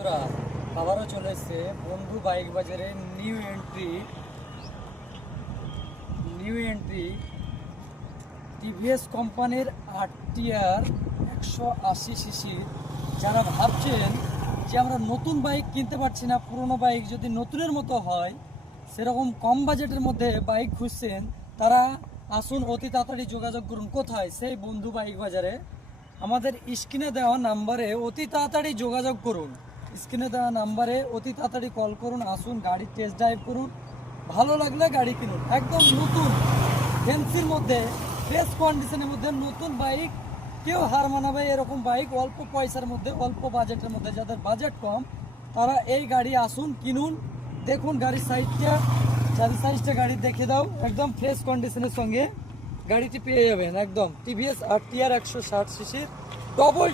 বন্ধুরা আবারও চলে এসছে বন্ধু বাইক বাজারে নিউ এন্ট্রি টিভিএস কোম্পানির আরটিআর 180 সিসি। যারা ভাবছেন যে আমরা নতুন বাইক কিনতে পারছি না, পুরনো বাইক যদি নতুনের মতো হয়, সেরকম কম বাজেটের মধ্যে বাইক খুঁজছেন, তারা আসুন অতি তাড়াতাড়ি যোগাযোগ করুন। কোথায়? সেই বন্ধু বাইক বাজারে। আমাদের স্ক্রিনে দেওয়া নাম্বারে অতি তাড়াতাড়ি যোগাযোগ করুন। স্ক্রিনে দেওয়া নাম্বারে অতি তাড়াতাড়ি কল করুন, আসুন গাড়ি টেস্ট ড্রাইভ করুন, ভালো লাগলে গাড়ি কিনুন। একদম নতুন ফ্যান্সির মধ্যে, ফ্রেশ কন্ডিশনের মধ্যে নতুন বাইক, কেউ হার মানাবে এরকম বাইক অল্প পয়সার মধ্যে, অল্প বাজেটের মধ্যে। যাদের বাজেট কম তারা এই গাড়ি আসুন, কিনুন। দেখুন গাড়ির সাইজটা, সাইজটা গাড়ি দেখে দাও, একদম ফ্রেশ কন্ডিশনের সঙ্গে গাড়িটি পেয়ে যাবেন। একদম টিভিএস আরটিআর 160 সিসির ডবল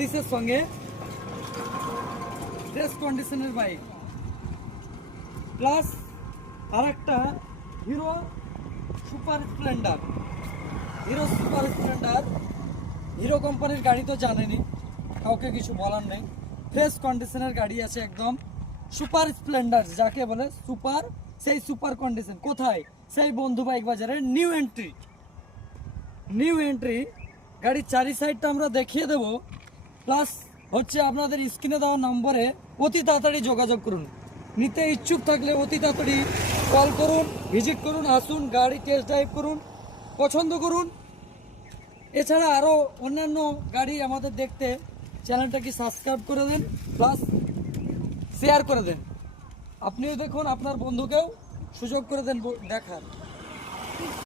ডিসের সঙ্গে ফ্রেশ কন্ডিশনের বাইক। প্লাস আর একটা হিরো সুপার স্প্লেন্ডার। হিরো কোম্পানির গাড়ি তো জানেনি, কাউকে কিছু বলার নেই। ফ্রেশ কন্ডিশনের গাড়ি আছে একদম সুপার স্প্লেন্ডার, যাকে বলে সুপার, সেই সুপার কন্ডিশন। কোথায়? সেই বন্ধু বাইক বাজারে নিউ এন্ট্রি গাড়ির চারি সাইডটা আমরা দেখিয়ে দেব। প্লাস হচ্ছে আপনাদের স্ক্রিনে দেওয়া নম্বরে অতি তাড়াতাড়ি যোগাযোগ করুন। নিতে ইচ্ছুক থাকলে অতি তাড়াতাড়ি কল করুন, ভিজিট করুন, আসুন গাড়ি টেস্ট ড্রাইভ করুন, পছন্দ করুন। এছাড়া আরও অন্যান্য গাড়ি আমাদের দেখতে চ্যানেলটাকে সাবস্ক্রাইব করে দেন, প্লাস শেয়ার করে দেন। আপনিও দেখুন, আপনার বন্ধুকেও সুযোগ করে দেন দেখার।